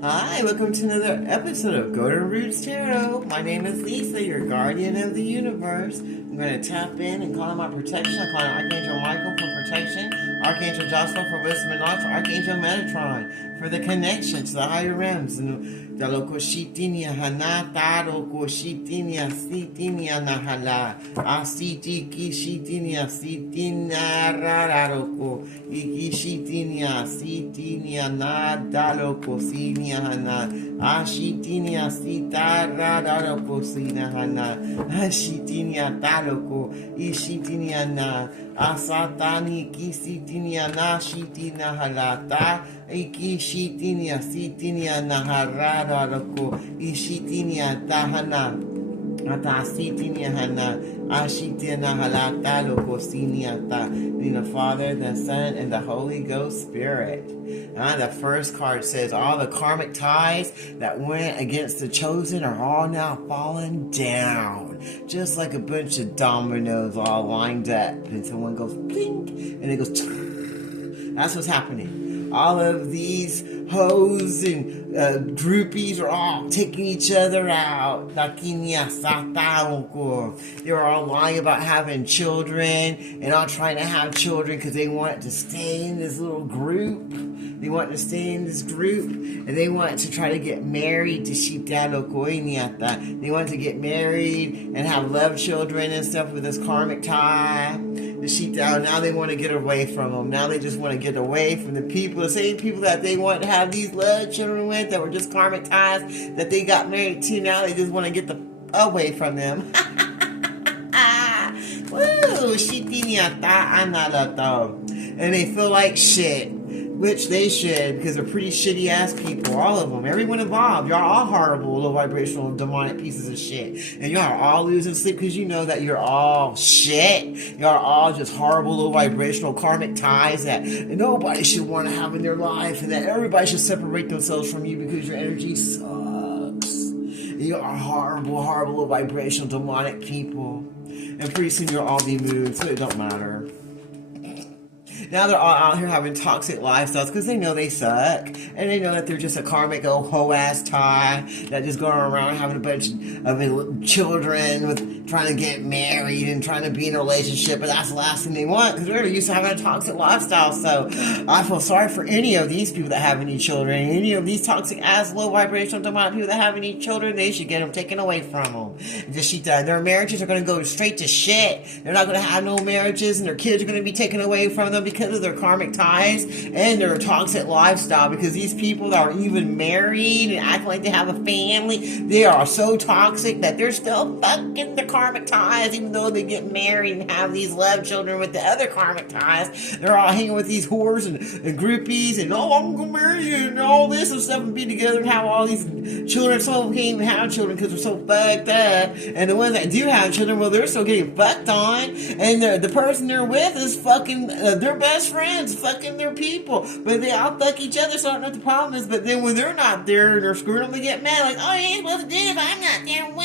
Hi, welcome to another episode of Golden Roots Tarot. My name is Lisa, your guardian of the universe. I'm going to tap in and call on my protection. I call on Archangel Michael for protection, Archangel Jocelyn for wisdom and knowledge, Archangel Metatron for the connection to the higher realms. The local shitinia hanata, local shitinia sitinia nahala, asiti kishitinia sitina rararoko, ikishitinia sitinia nada loco sinia hana, ashitinia sita rararoko sina hana, ashitinia taloko, ishitinia na, asatani kisitinia na shitina halata, ikishitinia sitinia naharararoko, ishitinia tahana. Atasitinia hana, ashitina halata lokosiniata. In the Father, the Son, and the Holy Ghost Spirit. The first card says all the karmic ties that went against the chosen are all now falling down, just like a bunch of dominoes all lined up, and someone goes blink, and it goes. That's what's happening. All of these hoes and groupies are all taking each other out. They're all lying about having children and all trying to have children because they want to stay in this little group. They want to stay in this group and they want to try to get married to They want to get married and have love children and stuff with this karmic tie. Now they want to get away from them. Now they just want to get away from the people, the same people that they want to have these love children with that were just karmic ties that they got married to. Now they just want to get away from them. Woo! And they feel like shit. Which they should, because they're pretty shitty ass people, all of them, everyone involved. Y'all all horrible, low vibrational, demonic pieces of shit. And y'all are all losing sleep because you know that you're all shit. Y'all are all just horrible, low vibrational, karmic ties that nobody should want to have in their life, and that everybody should separate themselves from you because your energy sucks. You are horrible, horrible, low vibrational, demonic people. And pretty soon you'll all be moved, so it don't matter. Now they're all out here having toxic lifestyles because they know they suck. And they know that they're just a karmic old hoe-ass tie that just going around having a bunch of children with trying to get married and trying to be in a relationship. But that's the last thing they want because they're used to having a toxic lifestyle. So I feel sorry for any of these people that have any children. Any of these toxic ass, low vibrational demonic people that have any children, they should get them taken away from them. Their marriages are going to go straight to shit. They're not going to have no marriages and their kids are going to be taken away from them because of their karmic ties and their toxic lifestyle, because these people that are even married and acting like they have a family, they are so toxic that they're still fucking the karmic ties even though they get married and have these love children with the other karmic ties. They're all hanging with these whores and groupies and I'm gonna marry you and all this and stuff and be together and have all these children. Some of them can't even have children because they're so fucked up, and the ones that do have children, well, they're still getting fucked on, and the person they're with is fucking their best friends, fucking their people, but they all fuck each other, so I don't know what the problem is. But then when they're not there and they're screwing them, they get mad, like, oh, you ain't supposed to do it if I'm not there. Wah.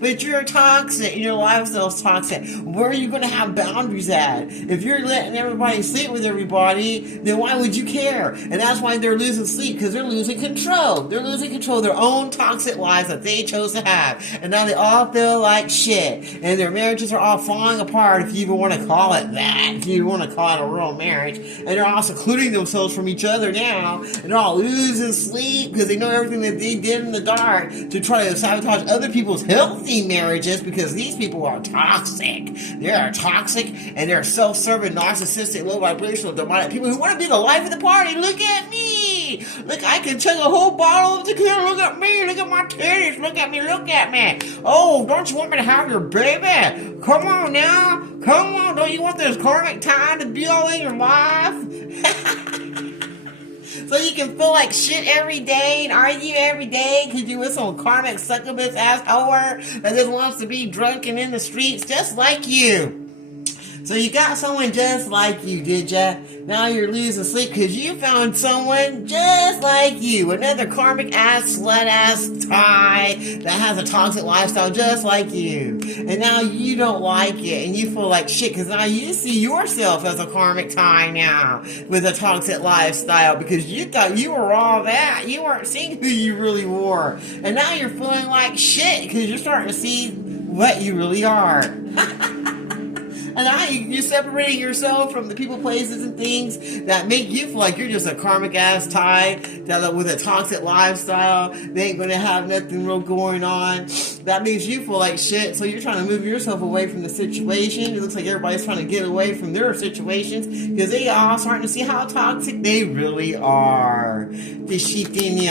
But you're toxic and your lifestyle's toxic. Where are you going to have boundaries at? If you're letting everybody sleep with everybody, then why would you care? And that's why they're losing sleep, because they're losing control. They're losing control of their own toxic lives that they chose to have, and now they all feel like shit, and their marriages are all falling apart, if you even want to call it that, if you want to call it a real marriage. And they're all secluding themselves from each other now, and they're all losing sleep because they know everything that they did in the dark to try to sabotage other people's healthy marriages, because these people are toxic. They are toxic, and they're self-serving, narcissistic, low vibrational, demonic people who want to be the life of the party. Look at me. Look, I can chug a whole bottle of tequila. Look at me. Look at my titties. Look at me. Look at me. Oh, don't you want me to have your baby? Come on now. Come on. Don't you want this karmic tie to be all in your life? So you can feel like shit every day and argue every day because you with some karmic succubus ass whore that just wants to be drunk and in the streets just like you. So you got someone just like you, did ya? Now you're losing sleep because you found someone just like you. Another karmic ass, slut ass tie that has a toxic lifestyle just like you. And now you don't like it and you feel like shit because now you see yourself as a karmic tie now with a toxic lifestyle because you thought you were all that. You weren't seeing who you really were. And now you're feeling like shit because you're starting to see what you really are. And now you're separating yourself from the people, places, and things that make you feel like you're just a karmic ass tie that with a toxic lifestyle. They ain't gonna have nothing real going on. That makes you feel like shit. So you're trying to move yourself away from the situation. It looks like everybody's trying to get away from their situations because they all starting to see how toxic they really are. Trust me,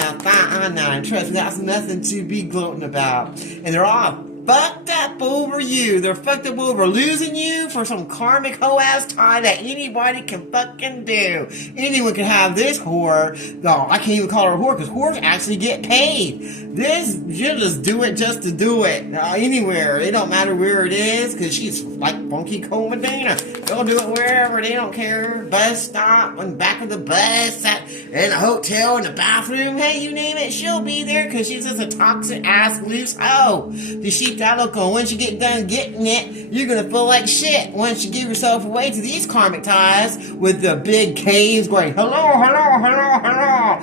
that's nothing to be gloating about. And they're all fucked up over you. They're fucked up over losing you for some karmic hoe ass tie that anybody can fucking do. Anyone can have this whore. No, I can't even call her a whore because whores actually get paid. This, you just do it just to do it. Anywhere. It don't matter where it is because she's like Funky Cole Medina. They'll do it wherever. They don't care. Bus stop, on the back of the bus, in a hotel, in the bathroom. Hey, you name it, she'll be there because she's just a toxic ass loose hoe. Does she that look on? Once you get done getting it, you're gonna feel like shit once you give yourself away to these karmic ties with the big caves going hello, hello, hello, hello.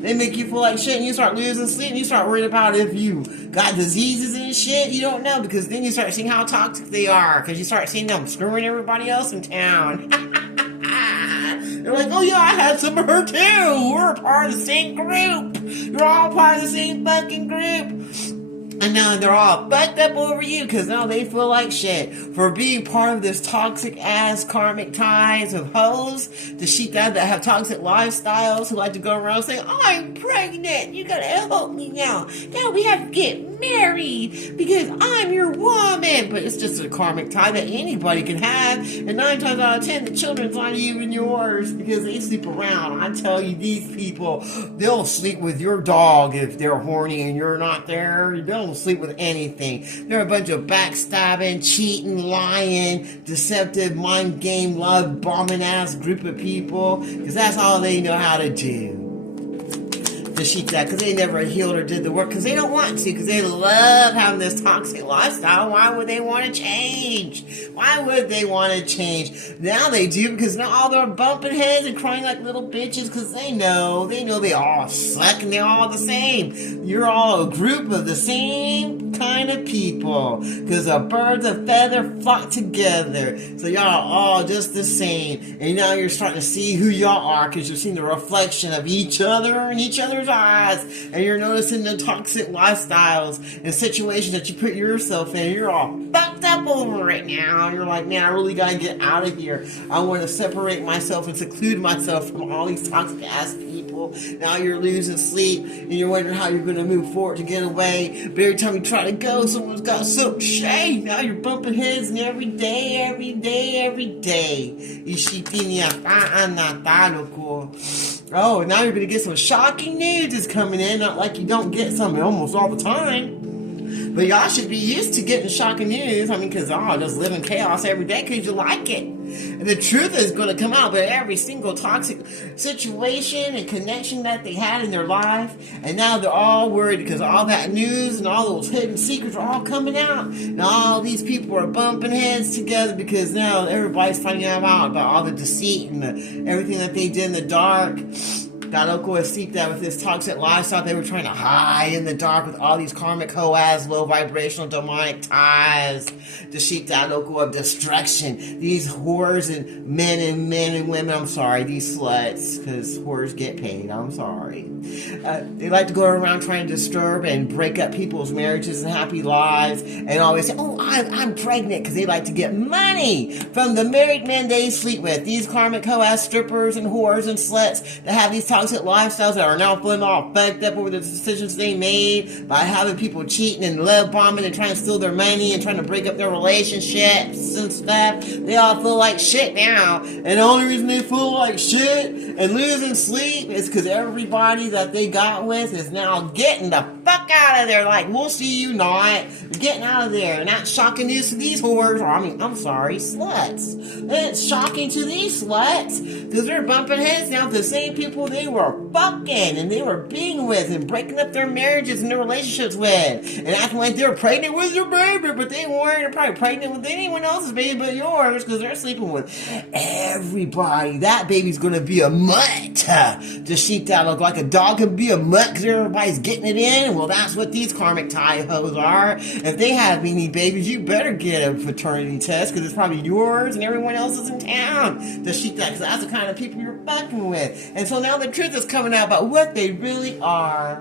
They make you feel like shit and you start losing sleep and you start worrying about if you got diseases and shit. You don't know because then you start seeing how toxic they are because you start seeing them screwing everybody else in town. They're like, oh yeah, I had some of her too. We're part of the same group. You're all part of the same fucking group. And now they're all fucked up over you because now they feel like shit for being part of this toxic ass karmic ties of hoes, the sheep that have toxic lifestyles who like to go around saying, I'm pregnant, you gotta help me now. Now we have to get married because I'm your woman. But it's just a karmic tie that anybody can have. And 9 times out of 10, the children's not even yours because they sleep around. I tell you, these people, they'll sleep with your dog if they're horny and you're not there. They'll sleep with anything. They're a bunch of backstabbing, cheating, lying, deceptive, mind game, love bombing ass group of people because that's all they know how to do. To sheep that because they never healed or did the work because they don't want to because they love having this toxic lifestyle. Why would they want to change? Why would they want to change? Now they do because now all they're bumping heads and crying like little bitches because they know they all suck and they're all the same. You're all a group of the same kind of people because the birds of feather flock together. So y'all are all just the same. And now you're starting to see who y'all are because you're seeing the reflection of each other in each other's eyes, and you're noticing the toxic lifestyles and situations that you put yourself in. You're all fucked up over it now. You're like, man, I really gotta get out of here. I want to separate myself and seclude myself from all these toxic ass people. Now you're losing sleep and you're wondering how you're gonna move forward to get away. But every time you try to go, someone's got some shade. Now you're bumping heads, and every day. Oh, now you're going to get some shocking news is coming in. Not like you don't get some almost all the time. But y'all should be used to getting shocking news. I mean, because y'all just live in chaos every day because you like it. And the truth is going to come out about every single toxic situation and connection that they had in their life. And now they're all worried because all that news and all those hidden secrets are all coming out. Now all these people are bumping heads together because now everybody's finding out about all the deceit and everything that they did in the dark. Daroko has seeped out with this toxic lifestyle they were trying to hide in the dark with all these karmic hoe-ass, low vibrational demonic ties. The sheep Daroko of destruction. These whores and men and women, I'm sorry, these sluts, because whores get paid, I'm sorry. They like to go around trying to disturb and break up people's marriages and happy lives and always say, oh, I'm pregnant, because they like to get money from the married men they sleep with. These karmic hoe-ass strippers and whores and sluts that have these toxic lifestyles that are now feeling all fucked up over the decisions they made by having people cheating and love bombing and trying to steal their money and trying to break up their relationships and stuff. They all feel like shit now. And the only reason they feel like shit and losing sleep is because everybody that they got with is now getting the fuck fuck out of there. Like, we'll see you not. You're getting out of there. And that's shocking news to these whores, or I'm sorry, sluts. It's shocking to these sluts, because they're bumping heads now with the same people they were fucking, and they were being with, and breaking up their marriages and their relationships with, and acting like they're pregnant with your baby, but they weren't. They're probably pregnant with anyone else's baby but yours, because they're sleeping with everybody. That baby's gonna be a mutt. Just sheep that look like a dog can be a mutt because everybody's getting it in. Well, that's what these karmic tie hoes are. If they have any babies, you better get a paternity test, because it's probably yours and everyone else is in town. Just sheep that, because that's the kind of people you're fucking with. And so now the truth is coming out about what they really are.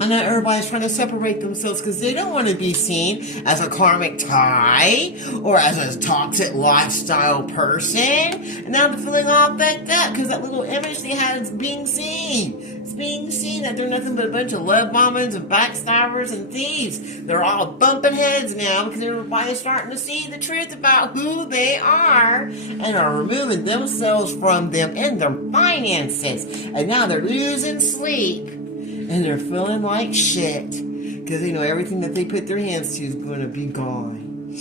And now everybody's trying to separate themselves because they don't want to be seen as a karmic tie or as a toxic lifestyle person. And now they're feeling all fucked up because that little image they had is being seen. It's being seen that they're nothing but a bunch of love bombers and backstabbers and thieves. They're all bumping heads now because everybody's starting to see the truth about who they are and are removing themselves from them and their finances. And now they're losing sleep. And they're feeling like shit because they know everything that they put their hands to is going to be gone.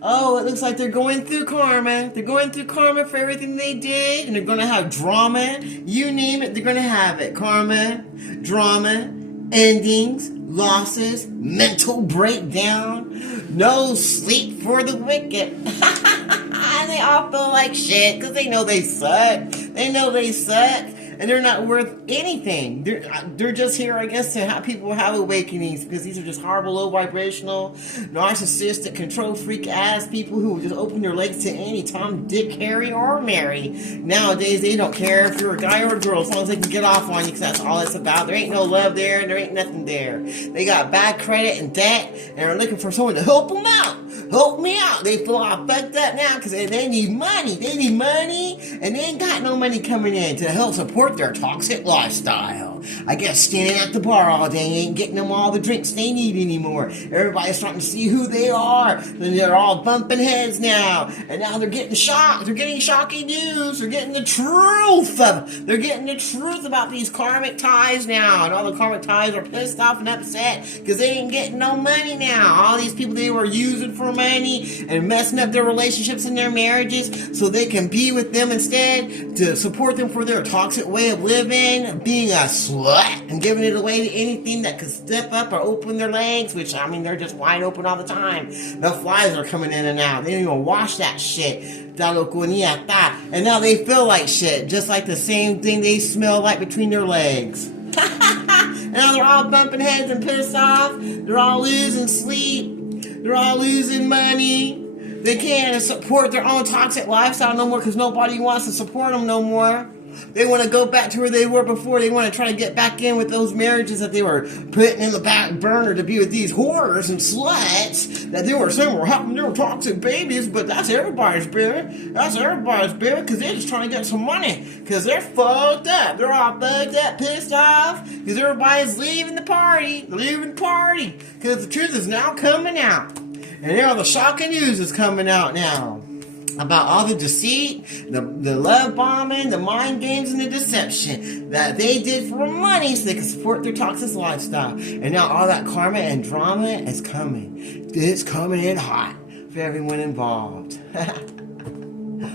Oh, it looks like they're going through karma. They're going through karma for everything they did. And they're going to have drama. You name it, they're going to have it. Karma, drama, endings, losses, mental breakdown, no sleep for the wicked. And they all feel like shit because they know they suck. They know they suck. And they're not worth anything. They're just here, I guess, to have people have awakenings, because these are just horrible, low vibrational, narcissistic, control freak ass people who will just open their legs to any Tom, Dick, Harry, or Mary. Nowadays, they don't care if you're a guy or a girl, as long as they can get off on you, because that's all it's about. There ain't no love there, and there ain't nothing there. They got bad credit and debt, and are looking for someone to help them out. Help me out. They feel all fucked up now because they need money. They need money, and they ain't got no money coming in to help support their toxic lifestyle. I guess standing at the bar all day ain't getting them all the drinks they need anymore. Everybody's starting to see who they are. And they're all bumping heads now. And now they're getting shocked. They're getting shocking news. They're getting the truth. They're getting the truth about these karmic ties now. And all the karmic ties are pissed off and upset because they ain't getting no money now. All these people they were using for money and messing up their relationships and their marriages so they can be with them instead, to support them for their toxic way of living, being a slut and giving it away to anything that could step up or open their legs, which, I mean, they're just wide open all the time. The flies are coming in and out. They don't even wash that shit. And now they feel like shit, just like the same thing they smell like between their legs. And now they're all bumping heads and pissed off. They're all losing sleep. They're all losing money. They can't support their own toxic lifestyle no more because nobody wants to support them no more. They want to go back to where they were before. They want to try to get back in with those marriages that they were putting in the back burner to be with these whores and sluts that they were saying were having their toxic babies, but that's everybody's baby. That's everybody's baby because they're just trying to get some money because they're fucked up. They're all fucked up, pissed off because everybody's leaving the party. Leaving the party because the truth is now coming out. And all the shocking news is coming out now about all the deceit, the love bombing, the mind games, and the deception that they did for money so they could support their toxic lifestyle. And now all that karma and drama is coming. It's coming in hot for everyone involved.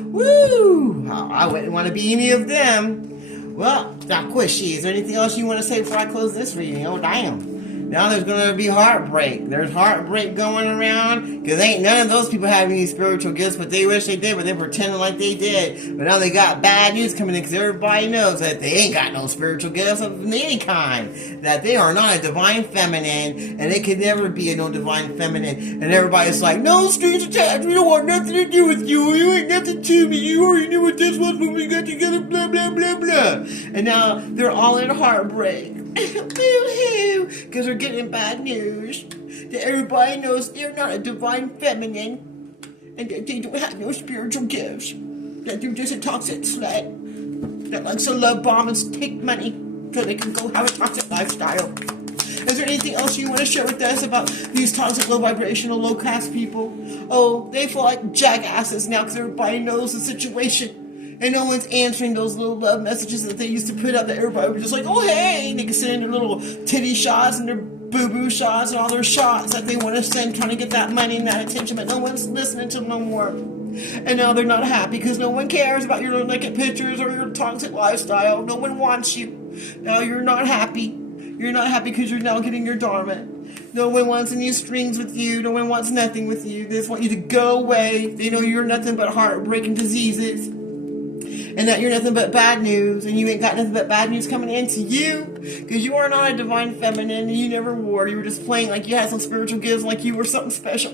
Woo! I wouldn't want to be any of them. Well, now, Quishy, is there anything else you want to say before I close this reading? Oh, damn. Now there's going to be heartbreak. There's heartbreak going around because ain't none of those people having any spiritual gifts, but they wish they did, but they're pretending like they did. But now they got bad news coming in because everybody knows that they ain't got no spiritual gifts of any kind. That they are not a divine feminine, and they can never be a no divine feminine. And everybody's like, no strings attached. We don't want nothing to do with you. You ain't nothing to me. You already knew what this was when we got together, blah, blah, blah, blah. And now they're all in heartbreak. Boo-hoo, because they're getting bad news that everybody knows they're not a divine feminine and that they don't have no spiritual gifts, that they're just a toxic slut that likes to love bomb and take money so they can go have a toxic lifestyle. Is there anything else you want to share with us about these toxic, low vibrational, low caste people? Oh, they feel like jackasses now because everybody knows the situation. And no one's answering those little love messages that they used to put up that everybody was just like, oh, hey, they can send their little titty shots and their boo-boo shots and all their shots that they want to send, trying to get that money and that attention, but no one's listening to them no more. And now they're not happy because no one cares about your little naked pictures or your toxic lifestyle. No one wants you. Now you're not happy. You're not happy because you're now getting your dharma. No one wants any strings with you. No one wants nothing with you. They just want you to go away. They know you're nothing but heartbreaking diseases. And that you're nothing but bad news. And you ain't got nothing but bad news coming into you. Because you are not a divine feminine. And you never were. You were just playing like you had some spiritual gifts. Like you were something special.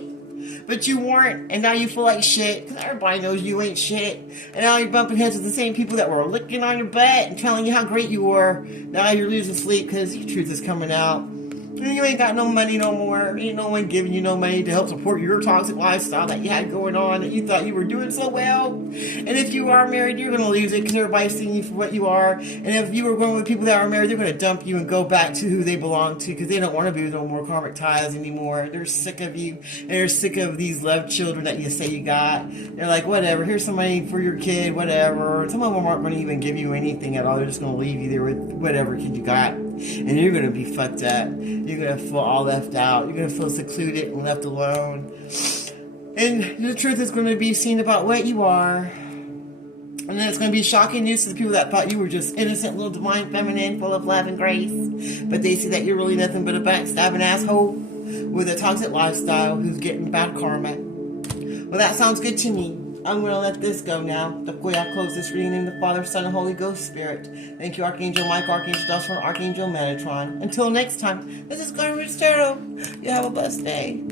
But you weren't. And now you feel like shit. Because everybody knows you ain't shit. And now you're bumping heads with the same people that were licking on your butt and telling you how great you were. Now you're losing sleep because your truth is coming out. And you ain't got no money no more. Ain't no one giving you no money to help support your toxic lifestyle that you had going on, that you thought you were doing so well. And if you are married, you're going to lose it because everybody's seeing you for what you are. And if you were going with people that are married, they're going to dump you and go back to who they belong to because they don't want to be with no more karmic ties anymore. They're sick of you. And they're sick of these love children that you say you got. They're like, whatever, here's some money for your kid, whatever. Some of them aren't going to even give you anything at all. They're just going to leave you there with whatever kid you got. And you're going to be fucked up. You're going to feel all left out. You're going to feel secluded and left alone. And the truth is going to be seen about what you are. And then it's going to be shocking news to the people that thought you were just innocent, little divine feminine, full of love and grace. But they see that you're really nothing but a backstabbing asshole with a toxic lifestyle who's getting bad karma. Well, that sounds good to me. I'm going to let this go now. The way I close this reading in the Father, Son, and Holy Ghost Spirit. Thank you, Archangel Michael, Archangel Joshua, and Archangel Metatron. Until next time, this is Karmic Tarot. You have a blessed day.